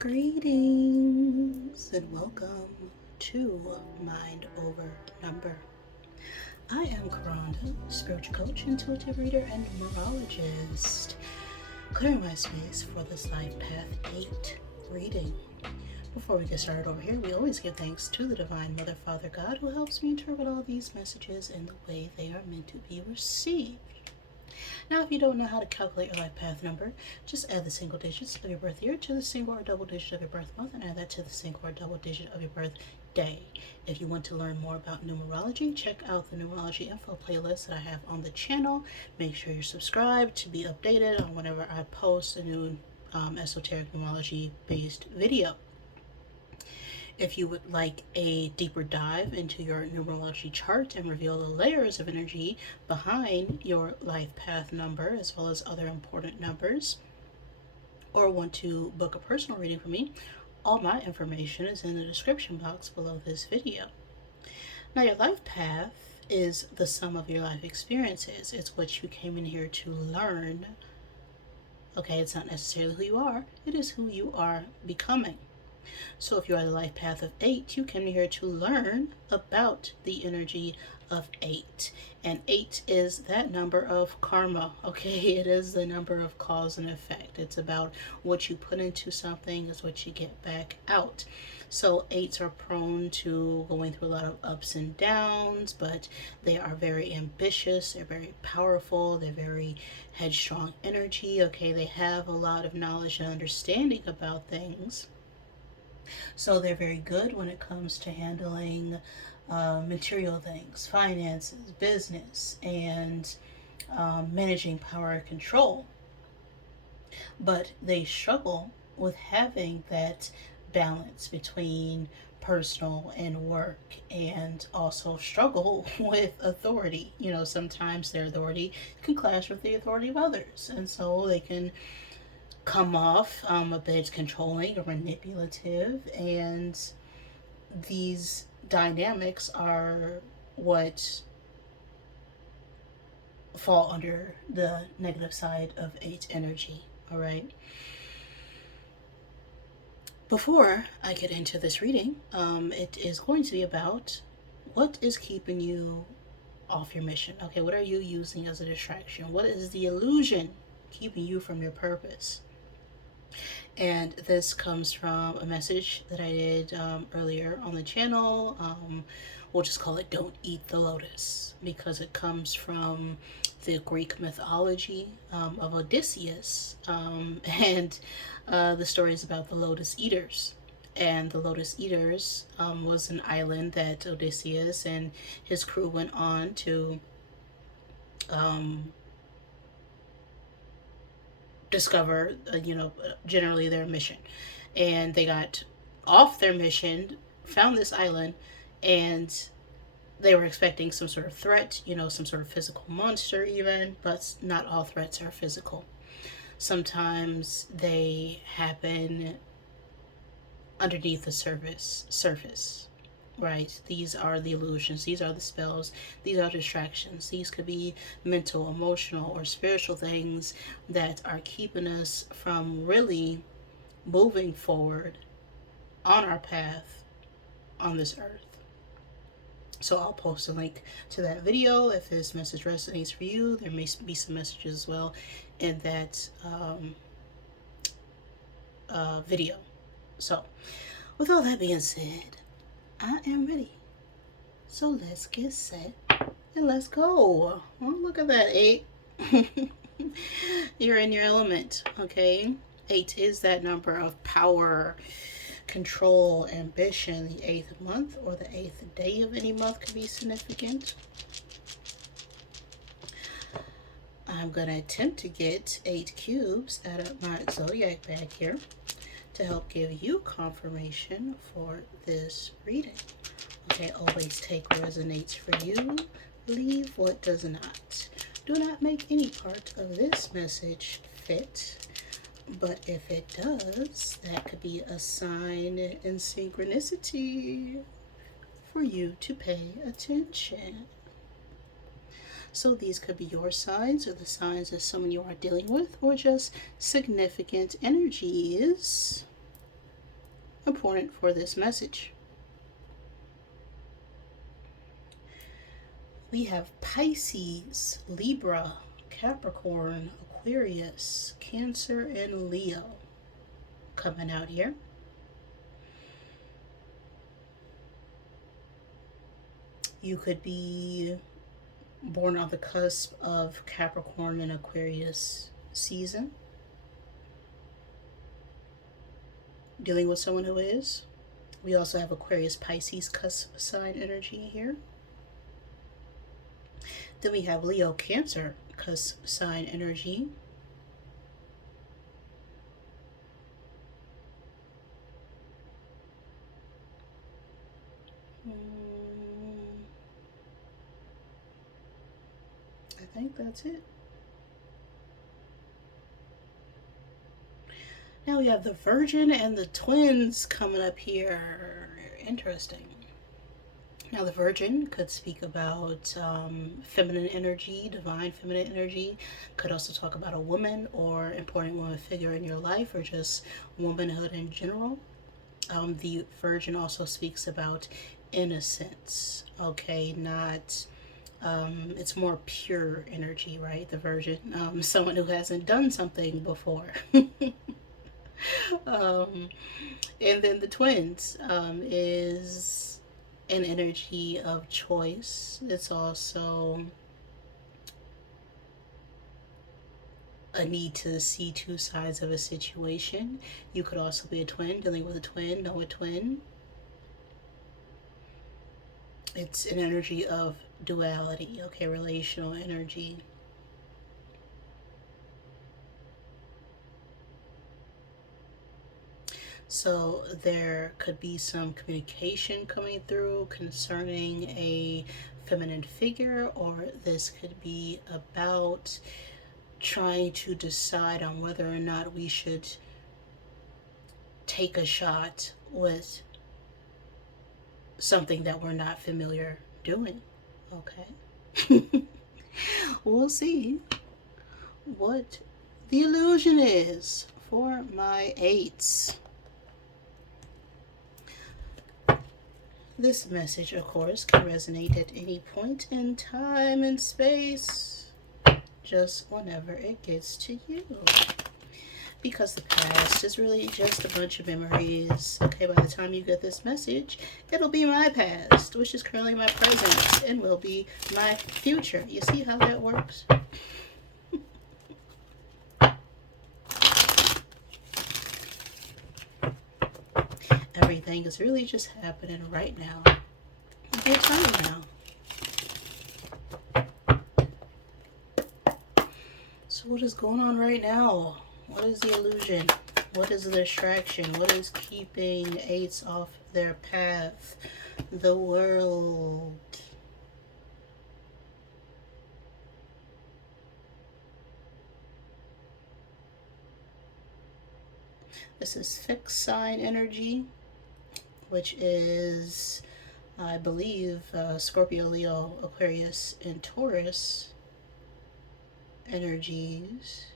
Greetings and welcome to Mind Over Number. I am Karanda, spiritual coach, intuitive reader, and numerologist, clearing my space for this Life Path 8 reading. Before we get started over here, we always give thanks to the Divine Mother, Father, God, who helps me interpret all these messages in the way they are meant to be received. Now, if you don't know how to calculate your life path number, just add the single digits of your birth year to the single or double digit of your birth month, and add that to the single or double digit of your birth day. If you want to learn more about numerology, check out the numerology info playlist that I have on the channel. Make sure you're subscribed to be updated on whenever I post a new esoteric numerology based video. If you would like a deeper dive into your numerology chart and reveal the layers of energy behind your life path number, as well as other important numbers, or want to book a personal reading from me, all my information is in the description box below this video. Now, your life path is the sum of your life experiences. It's what you came in here to learn. Okay, it's not necessarily who you are, it is who you are becoming. So if you are the life path of 8, you came here to learn about the energy of 8. And 8 is that number of karma, okay? It is the number of cause and effect. It's about what you put into something is what you get back out. So 8s are prone to going through a lot of ups and downs, but they are very ambitious, they're very powerful, they're very headstrong energy, okay? They have a lot of knowledge and understanding about things. So they're very good when it comes to handling material things, finances, business, and managing power and control. But they struggle with having that balance between personal and work, and also struggle with authority. You know, sometimes their authority can clash with the authority of others, and so they can come off a bit controlling or manipulative, and these dynamics are what fall under the negative side of 8 energy. All right, before I get into this reading, it is going to be about what is keeping you off your mission. Okay, what are you using as a distraction? What is the illusion keeping you from your purpose? And this comes from a message that I did earlier on the channel. We'll just call it Don't Eat the Lotus, because it comes from the Greek mythology of Odysseus, and the story is about the lotus eaters. And the lotus eaters was an island that Odysseus and his crew went on to discover, generally their mission. And they got off their mission, found this island, and they were expecting some sort of threat, some sort of physical monster even, but not all threats are physical. Sometimes they happen underneath the surface. Right, these are the illusions, these are the spells, these are distractions. These could be mental, emotional, or spiritual things that are keeping us from really moving forward on our path on this earth. So I'll post a link to that video if this message resonates for you. There may be some messages as well in that video. So with all that being said, I am ready. So let's get set and let's go. Oh, look at that, 8. You're in your element, okay? 8 is that number of power, control, ambition. The 8th month or the 8th day of any month could be significant. I'm going to attempt to get 8 cubes out of my zodiac bag here to help give you confirmation for this reading. Okay, always take what resonates for you, leave what does not. Do not make any part of this message fit, but if it does, that could be a sign and synchronicity for you to pay attention. So these could be your signs or the signs of someone you are dealing with, or just significant energies important for this message. We have Pisces, Libra, Capricorn, Aquarius, Cancer, and Leo coming out here. You could be born on the cusp of Capricorn and Aquarius season, dealing with someone who is. We also have Aquarius, Pisces cusp sign energy here. Then we have Leo, Cancer cusp sign energy. I think that's it. Now we have the Virgin and the Twins coming up here. Interesting. Now, the Virgin could speak about feminine energy, divine feminine energy. Could also talk about a woman or important woman figure in your life, or just womanhood in general. The Virgin also speaks about innocence. Okay, not. It's more pure energy, right? The Virgin, someone who hasn't done something before. And then the Twins is an energy of choice. It's also a need to see two sides of a situation. You could also be a twin, dealing with a twin, know a twin. It's an energy of duality, okay, relational energy. So there could be some communication coming through concerning a feminine figure, or this could be about trying to decide on whether or not we should take a shot with something that we're not familiar doing. Okay. We'll see what the illusion is for my eights. This message, of course, can resonate at any point in time and space, just whenever it gets to you. Because the past is really just a bunch of memories. Okay, by the time you get this message, it'll be my past, which is currently my present, and will be my future. You see how that works? Everything is really just happening right now. Your time now. So what is going on right now? What is the illusion? What is the distraction? What is keeping eights off their path? The world. This is fixed sign energy, which is, I believe, Scorpio, Leo, Aquarius, and Taurus energies.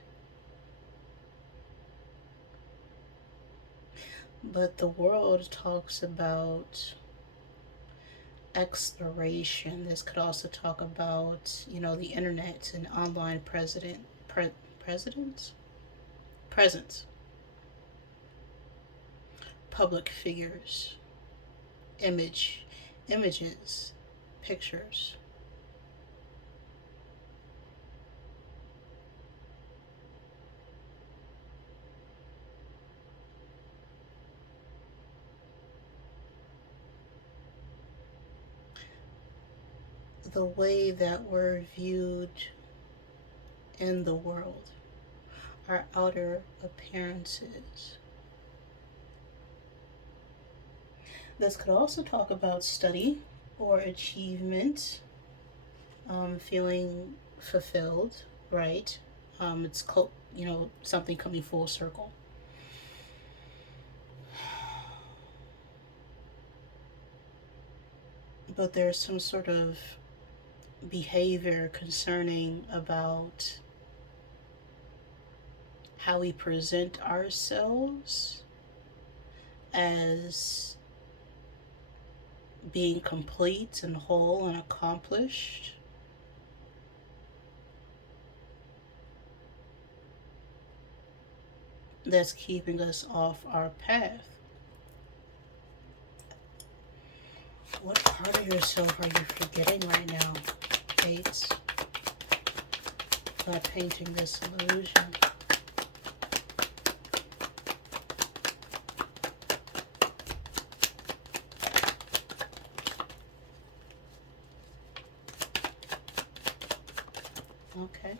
But the world talks about exploration. This could also talk about, the internet and online presence, public figures, images, pictures. The way that we're viewed in the world, our outer appearances. This could also talk about study or achievement, feeling fulfilled, right? It's something coming full circle. But there's some sort of behavior concerning about how we present ourselves as being complete and whole and accomplished, that's keeping us off our path. What part of yourself are you forgetting right now, Fates, by painting this illusion? Okay.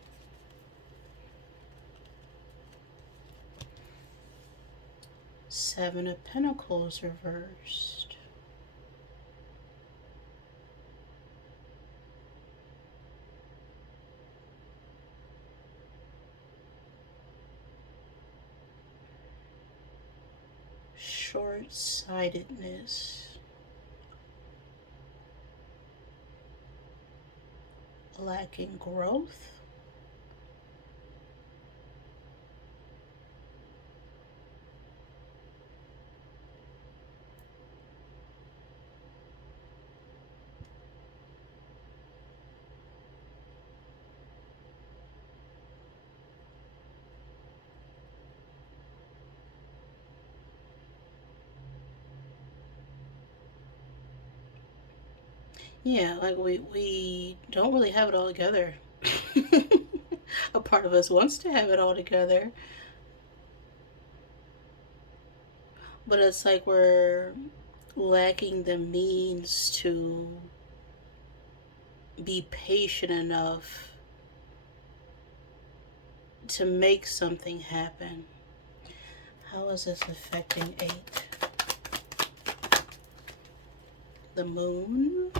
Seven of Pentacles reversed. Short-sightedness. Lacking growth. Yeah, like we don't really have it all together. A part of us wants to have it all together, but it's like we're lacking the means to be patient enough to make something happen. How is this affecting 8? The moon.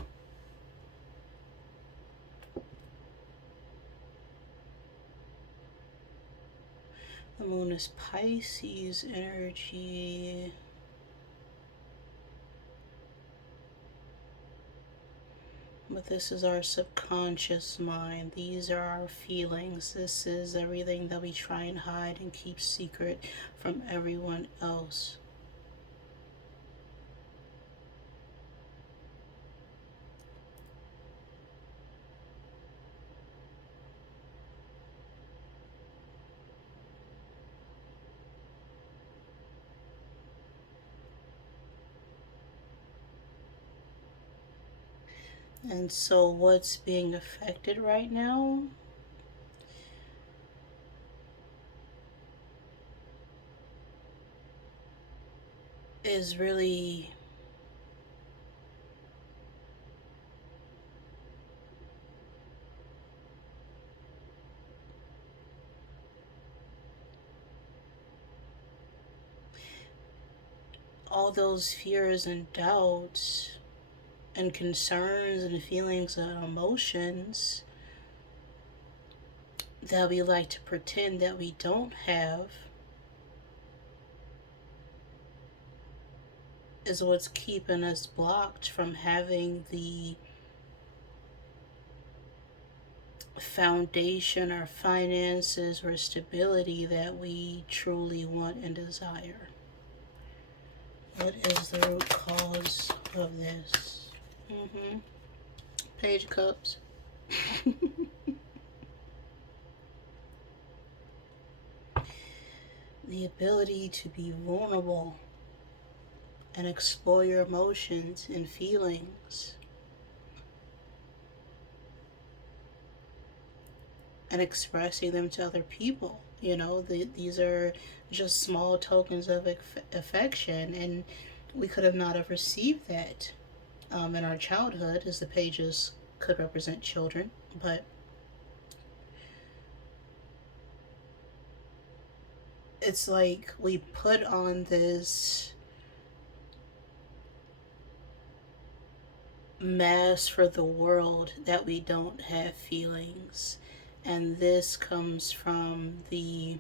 The moon is Pisces energy. But this is our subconscious mind. These are our feelings. This is everything that we try and hide and keep secret from everyone else. And so what's being affected right now is really all those fears and doubts and concerns and feelings and emotions that we like to pretend that we don't have is what's keeping us blocked from having the foundation or finances or stability that we truly want and desire. What is the root cause of this? Page of Cups. The ability to be vulnerable and explore your emotions and feelings and expressing them to other people. You know, these are just small tokens of affection, and we could have not have received that in our childhood, as the pages could represent children, but it's like we put on this mask for the world that we don't have feelings, and this comes from the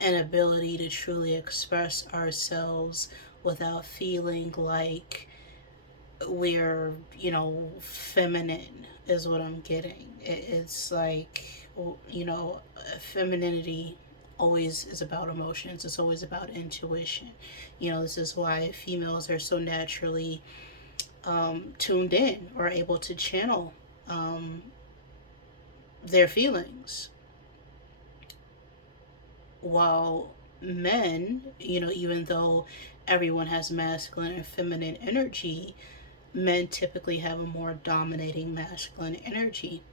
inability to truly express ourselves without feeling like we're, feminine, is what I'm getting. It's like, femininity always is about emotions. It's always about intuition. This is why females are so naturally tuned in or able to channel their feelings. While men, even though everyone has masculine and feminine energy, men typically have a more dominating masculine energy.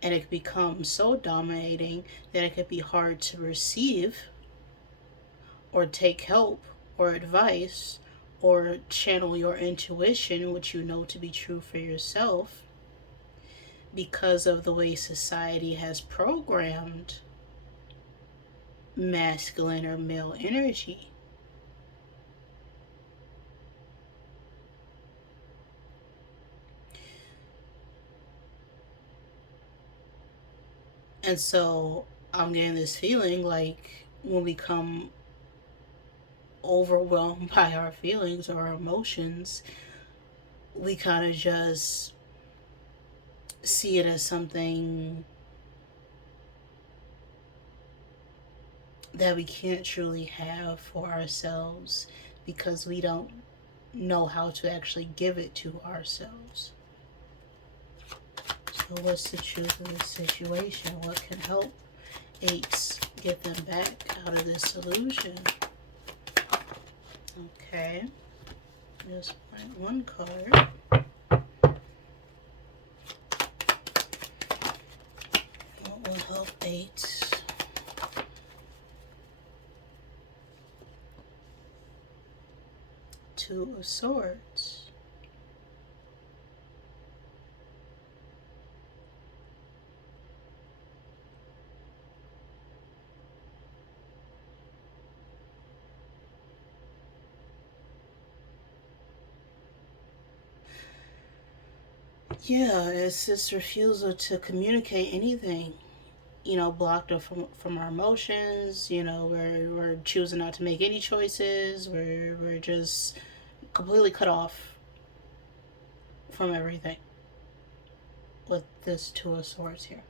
And it can become so dominating that it could be hard to receive or take help or advice or channel your intuition, which you know to be true for yourself, because of the way society has programmed masculine or male energy. And so I'm getting this feeling like when we come overwhelmed by our feelings or our emotions, we kind of just see it as something that we can't truly have for ourselves because we don't know how to actually give it to ourselves. So what's the truth of this situation? What can help eights get them back out of this illusion? Okay, just one card. What will help eights? Two of Swords. Yeah, it's this refusal to communicate anything. Blocked up from our emotions. We're choosing not to make any choices. We're just completely cut off from everything with this Two of Swords here.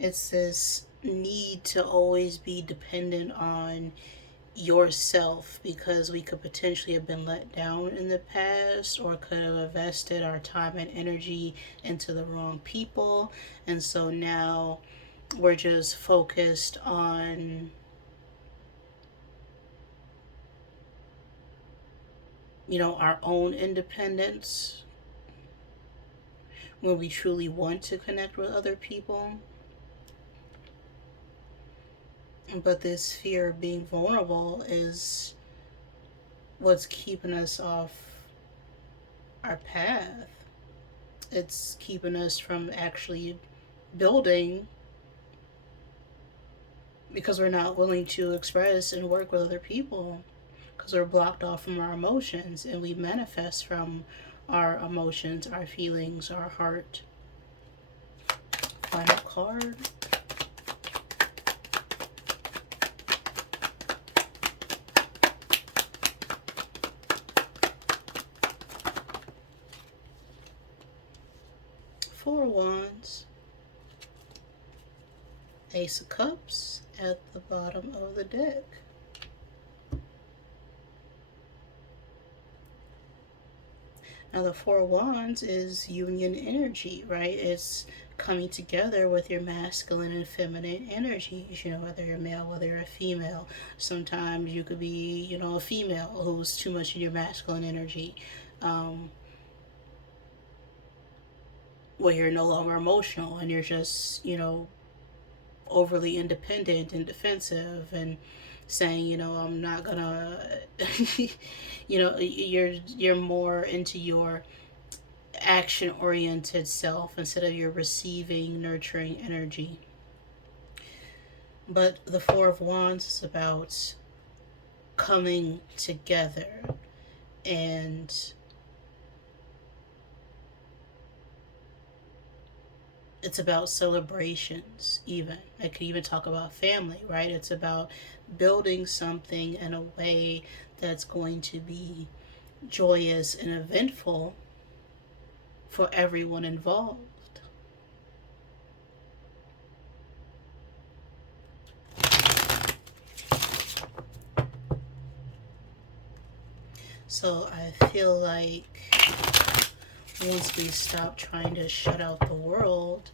It's this need to always be dependent on yourself because we could potentially have been let down in the past or could have invested our time and energy into the wrong people. And so now we're just focused on our own independence when we truly want to connect with other people. But this fear of being vulnerable is what's keeping us off our path. It's keeping us from actually building because we're not willing to express and work with other people because we're blocked off from our emotions and we manifest from our emotions, our feelings, our heart. Final card. Four of Wands, Ace of Cups at the bottom of the deck. Now the Four of Wands is union energy, right? It's coming together with your masculine and feminine energies, whether you're male, whether you're a female. Sometimes you could be, a female who's too much in your masculine energy. Where you're no longer emotional and you're just, overly independent and defensive and saying, I'm not gonna, you're more into your action-oriented self instead of your receiving, nurturing energy. But the Four of Wands is about coming together and it's about celebrations. Even I could even talk about family, right? It's about building something in a way that's going to be joyous and eventful for everyone involved. So I feel like once we stop trying to shut out the world,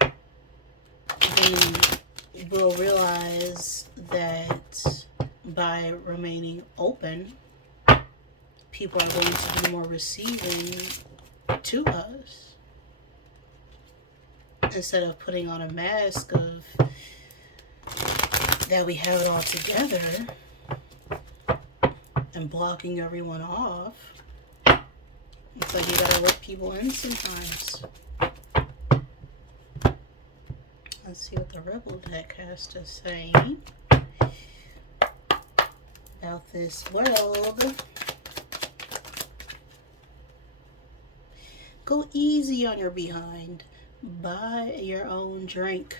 then we'll realize that by remaining open, people are going to be more receiving to us instead of putting on a mask of that we have it all together and blocking everyone off. It's like you gotta let people in sometimes. Let's see what the Rebel deck has to say about this world. Go easy on your behind. Buy your own drink.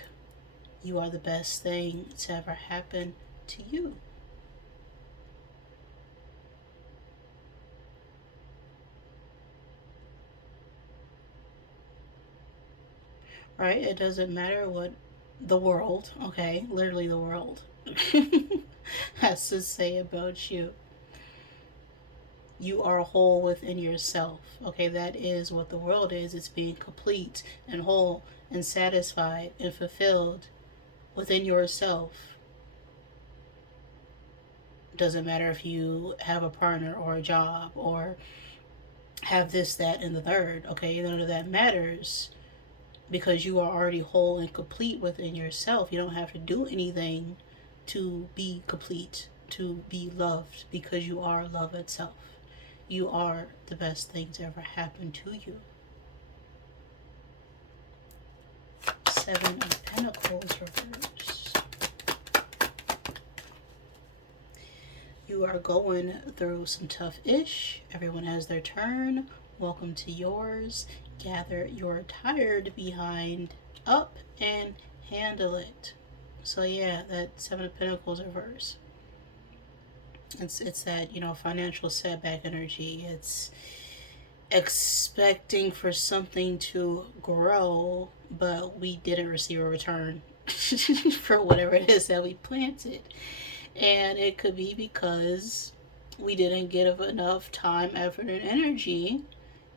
You are the best thing to ever happen to you. Right? It doesn't matter what the world, okay, literally the world, has to say about you. You are whole within yourself. Okay, that is what the world is. It's being complete and whole and satisfied and fulfilled within yourself. Doesn't matter if you have a partner or a job or have this, that, and the third. Okay, none of that matters because you are already whole and complete within yourself. You don't have to do anything to be complete, to be loved, because you are love itself. You are the best thing to ever happen to you. Seven of Pentacles reverse. You are going through some tough-ish. Everyone has their turn. Welcome to yours. Gather your tired behind up and handle it. So yeah, that Seven of Pentacles reverse. It's that, financial setback energy. It's expecting for something to grow, but we didn't receive a return for whatever it is that we planted. And it could be because we didn't give enough time, effort, and energy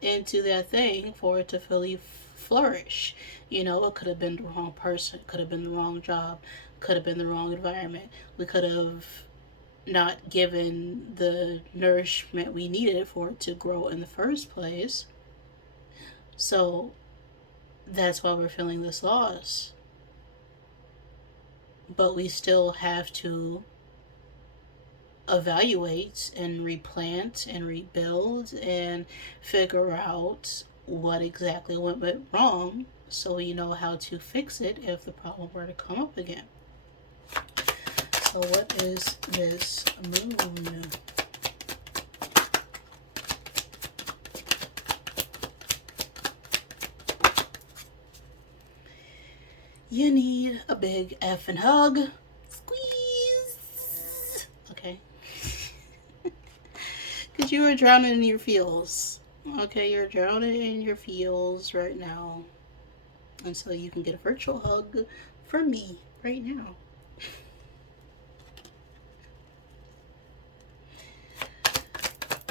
into that thing for it to fully flourish. It could have been the wrong person, could have been the wrong job, could have been the wrong environment. We could have not given the nourishment we needed for it to grow in the first place. So that's why we're feeling this loss. But we still have to evaluate and replant and rebuild and figure out what exactly went wrong so we know how to fix it if the problem were to come up again. So what is this moon? You need a big effing hug. Squeeze. Okay. Because you are drowning in your feels. Okay, you're drowning in your feels right now. And so you can get a virtual hug from me right now.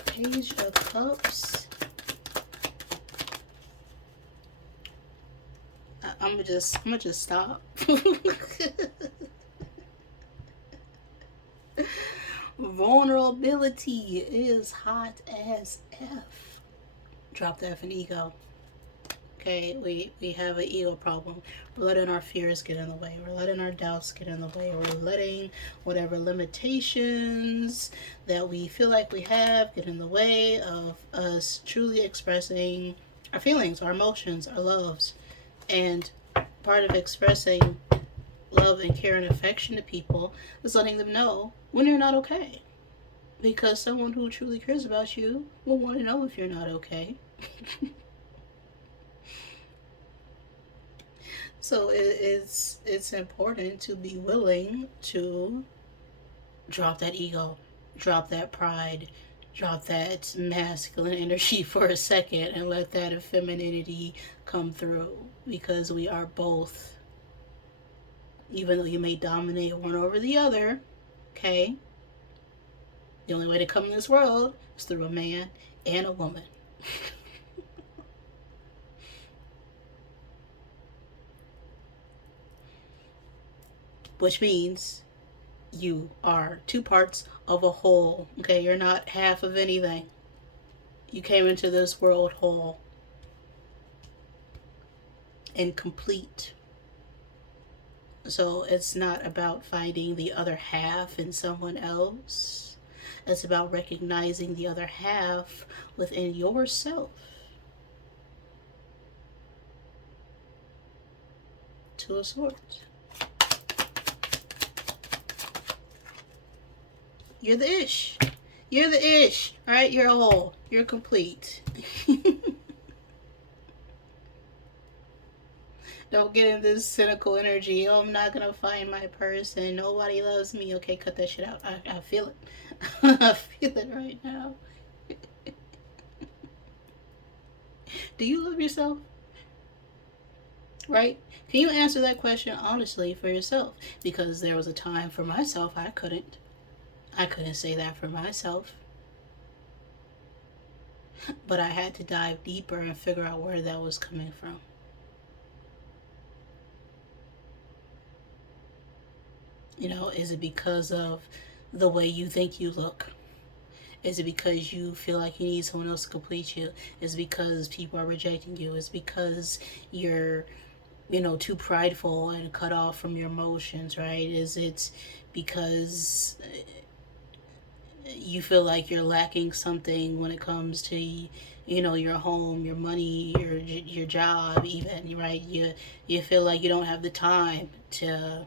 Page of Cups. I'm gonna just stop. Vulnerability is hot as F. Drop the F in ego. Okay, we have an ego problem. We're letting our fears get in the way. We're letting our doubts get in the way. We're letting whatever limitations that we feel like we have get in the way of us truly expressing our feelings, our emotions, our loves. And part of expressing love and care and affection to people is letting them know when you're not okay. Because someone who truly cares about you will want to know if you're not okay. So it's important to be willing to drop that ego. drop that pride, drop that masculine energy for a second, and let that femininity come through, because we are both, even though you may dominate one over the other, okay? The only way to come in this world is through a man and a woman. Which means you are two parts of a whole, okay? You're not half of anything. You came into this world whole and complete. So it's not about finding the other half in someone else. It's about recognizing the other half within yourself. Two of Swords. You're the ish. You're the ish. Alright, you're whole. You're complete. Don't get in this cynical energy. Oh, I'm not gonna find my person. Nobody loves me. Okay, cut that shit out. I feel it. I feel it right now. Do you love yourself? Right? Can you answer that question honestly for yourself? Because there was a time for myself I couldn't. I couldn't say that for myself. But I had to dive deeper and figure out where that was coming from. You know, is it because of the way you think you look? Is it because you feel like you need someone else to complete you? Is it because people are rejecting you? Is it because you're, too prideful and cut off from your emotions, right? Is it because you feel like you're lacking something when it comes to, your home, your money, your job, even, right? You feel like you don't have the time to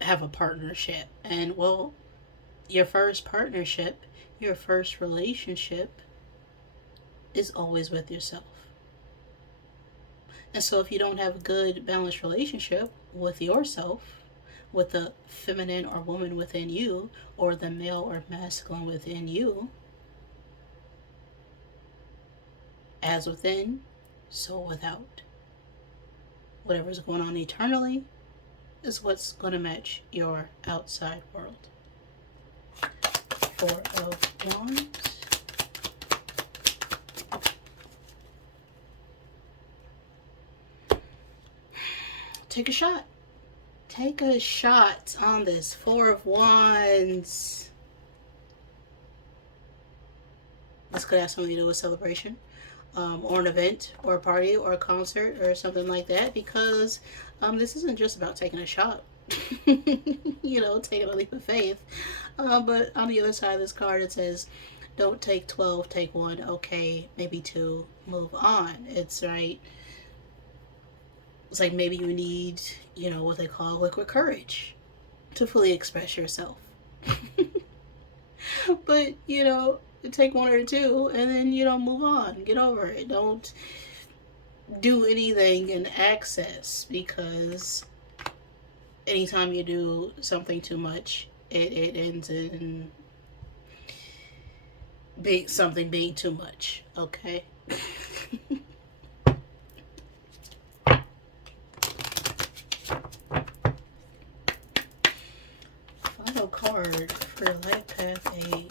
have a partnership. And well, your first partnership, your first relationship is always with yourself. And so if you don't have a good balanced relationship with yourself, with the feminine or woman within you, or the male or masculine within you, as within, so without. Whatever's going on eternally is what's going to match your outside world. Four of Wands. Take a shot. Take a shot on this Four of Wands. This could have something to do with celebration, or an event, or a party, or a concert, or something like that, because this isn't just about taking a shot. Taking a leap of faith. But on the other side of this card, it says, don't take 12, take one. Okay, maybe two, move on. It's right. It's like maybe you need, what they call liquid courage to fully express yourself. But, take one or two and then, move on. Get over it. Don't do anything in excess, because anytime you do something too much, it ends in something being too much. Okay? Final card for Life Path 8.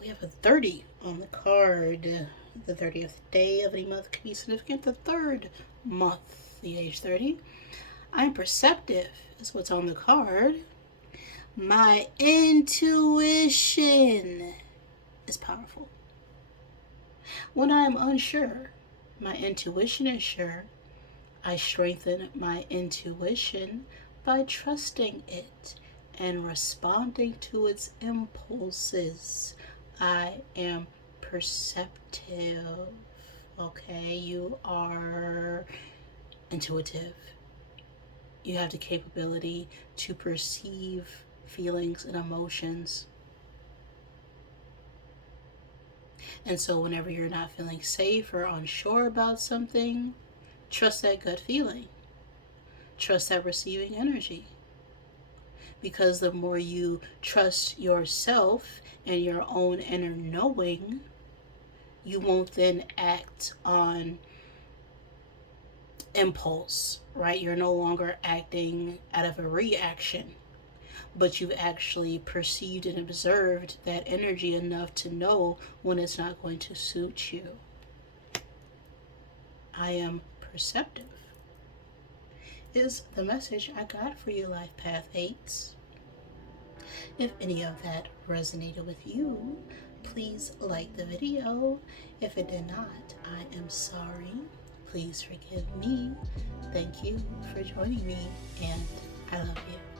We have a 30 on the card. The 30th day of any month can be significant. The third month, the age 30. I'm perceptive is what's on the card. My intuition is powerful. When I'm unsure, my intuition is sure. I strengthen my intuition by trusting it and responding to its impulses. I am perceptive. Okay, you are intuitive. You have the capability to perceive feelings and emotions. And so whenever you're not feeling safe or unsure about something, trust that gut feeling. Trust that receiving energy. Because the more you trust yourself and your own inner knowing, you won't then act on impulse, right? You're no longer acting out of a reaction, but you've actually perceived and observed that energy enough to know when it's not going to suit you. I am perceptive is the message I got for you, Life Path 8s. If any of that resonated with you, please like the video. If it did not, I am sorry. Please forgive me. Thank you for joining me, and I love you.